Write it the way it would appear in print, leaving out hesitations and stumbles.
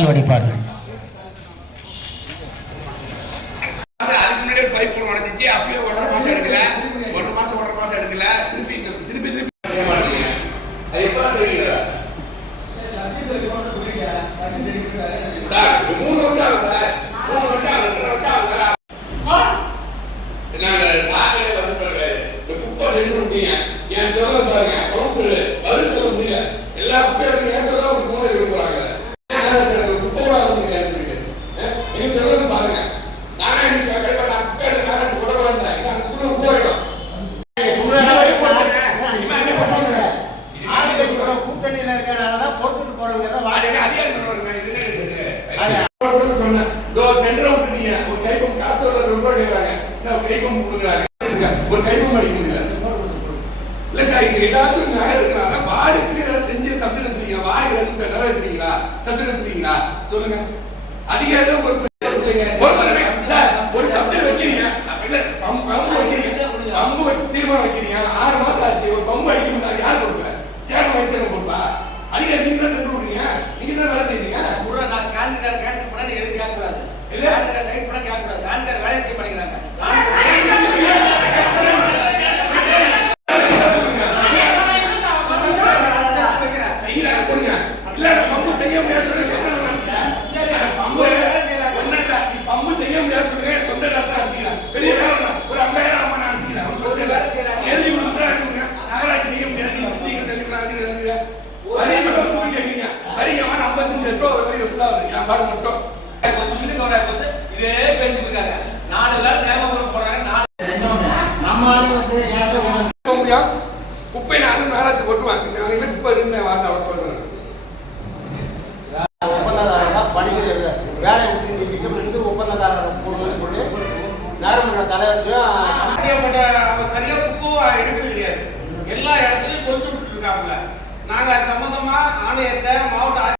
பால் வடிப்பார். அதுக்கு முன்னாடி பைப் உடஞ்சிச்சு, அப்பயே 1.5 மாசம் எடுக்கல, 1 மாசம் எடுக்கல, திருப்பி அது எப்ப தெரியுது? 3 வருஷம் ஆகுது சார், 3 வருஷம் ஆகுது, 2 வருஷம் ஆகுது. என்ன சாக்கடை வசப்படுறது இந்த குப்பை நின்றுட்டீங்க, என் தெருவில் பாருங்க, கவுன்சில் பதில் சொல்ல முடியல, எல்லா குப்பையும் என் தெருவில் ஒரு மூணு விரும்புறாங்க. குப்பை எங்க தெருவில் பாருங்க, நானே கூட்டணியில இருக்கிறனாலதான் பொறுத்துட்டு போறவங்க ஒரு கைப்பம் காத்தோட ரொம்ப கேட்கறாங்க, ஒரு கைப்பம் கொடுக்குறாங்க, ஒரு கைப்பம் அடிக்க முடியல. இல்ல சார், இங்க ஏதாச்சும் நகருக்குனால வார்டு கிளியரா செஞ்சு சப்ஜெக்ட் எடுத்துறீங்களா, வார்டு நிறைய எடுத்துறீங்களா, சப்ஜெக்ட் எடுத்துறீங்களா சொல்லுங்க. அதிகாரம் ஒரு சப்ஜெக்ட் வைக்கிறீங்க, பம்பு வைக்கிறீங்க, பம்பு வச்சு தீர்மானம் வைக்கிறீங்க, 6 மாசம் ஆச்சு, ஒரு பம்பு அடிக்க முடியாது, யார் கொடுப்பேன்? சேர்மன் வைச்சேன் கொடுப்பா. அதிகாரம் நீங்க தான் கண்டு விடுறீங்க, நீங்க தான் வேலை செய்றீங்க. நான் காந்திக்கார கேட்டு போனா நீங்க எதுவும் கேட்கக்கூடாது, ரைட் பண்ண கேட்கக்கூடாது, காந்திக்கார வேலை செய்ய மாட்டேங்கிறாங்க. இதே பேசிட்டு இருக்காங்க, 4 நாள் நேமபுரம் போறாங்க. குப்பை நானும் நாராஜ் கொட்டுவாங்க, குப்பை இருந்து வார்த்தை சொல்றேன். ஒப்பந்ததாரர்கள் படிக்கிறது வேலை விட்டு ஒப்பந்ததாரர் போடுவதுன்னு சொல்லி நேரமன்ற தலைவரையும் சரியா குப்பை எடுக்கிறது கிடையாது, எல்லா இடத்துலையும் கொண்டு விட்டு இருக்காங்க. நாங்க சம்பந்தமா ஆணையத்தை மாவட்ட